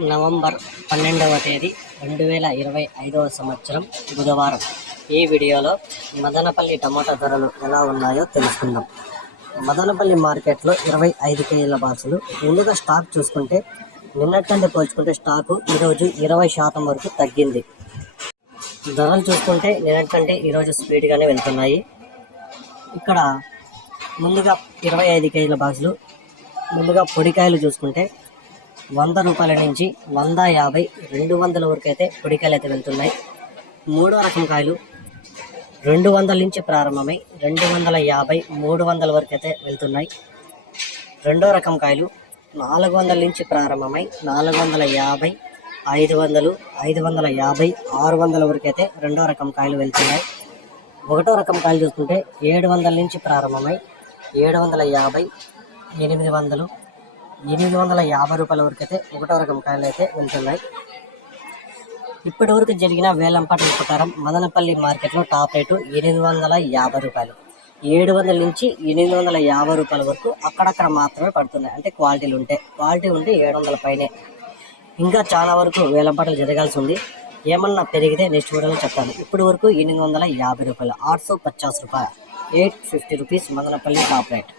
November పన్నెండవ తేదీ రెండు వేల ఇరవై ఐదవ సంవత్సరం బుధవారం. ఈ వీడియోలో మదనపల్లి టమాటా ధరలు ఎలా ఉన్నాయో తెలుసుకుందాం. మదనపల్లి మార్కెట్లో ఇరవై ఐదు కేజీల బాక్సులు. ముందుగా స్టాక్ చూసుకుంటే నిన్నటికంటే పోల్చుకుంటే స్టాకు ఈరోజు ఇరవై శాతం వరకు తగ్గింది. ధరలు చూసుకుంటే నిన్నటికంటే ఈరోజు స్పీడ్గానే వెళ్తున్నాయి. ఇక్కడ ముందుగా ఇరవై ఐదు కేజీల బాక్సులు. ముందుగా పొడికాయలు చూసుకుంటే వంద రూపాయల నుంచి వంద యాభై రెండు వందల వరకు అయితే పొడికాయలు అయితే వెళ్తున్నాయి. మూడో రకం కాయలు రెండు వందల నుంచి ప్రారంభమై రెండు వందల యాభై మూడు వందల వరకు అయితే వెళ్తున్నాయి. రెండో రకం కాయలు నాలుగు వందల నుంచి ప్రారంభమై నాలుగు వందల యాభై ఐదు వందలు ఐదు వందల యాభై ఆరు వందల వరకు అయితే రెండో రకం కాయలు వెళ్తున్నాయి. ఒకటో రకం కాయలు చూసుకుంటే ఏడు వందల నుంచి ప్రారంభమై ఏడు వందల యాభై ఎనిమిది వందలు ఎనిమిది వందల యాభై రూపాయల వరకు అయితే ఒకటో రకం కాయలు అయితే వెళ్తున్నాయి. ఇప్పటి వరకు జరిగిన వేలంపాటల ప్రకారం మదనపల్లి మార్కెట్లో టాప్ రేటు ఎనిమిది వందల యాభై రూపాయలు. ఏడు వందల నుంచి ఎనిమిది వందల యాభై రూపాయల వరకు అక్కడక్కడ మాత్రమే పడుతున్నాయి. అంటే క్వాలిటీలు ఉంటాయి క్వాలిటీ ఉంటే ఏడు వందల పైనే. ఇంకా చాలా వరకు వేలంపాటలు జరగాల్సి ఉంది. ఏమన్నా పెరిగితే నెక్స్ట్ వీడియోలో చెప్తాను. ఇప్పటి వరకు ఎనిమిది వందల యాభై రూపాయలు ఆరు సో పచాస్ రూపాయలు eight fifty rupees Madanapalle top rate.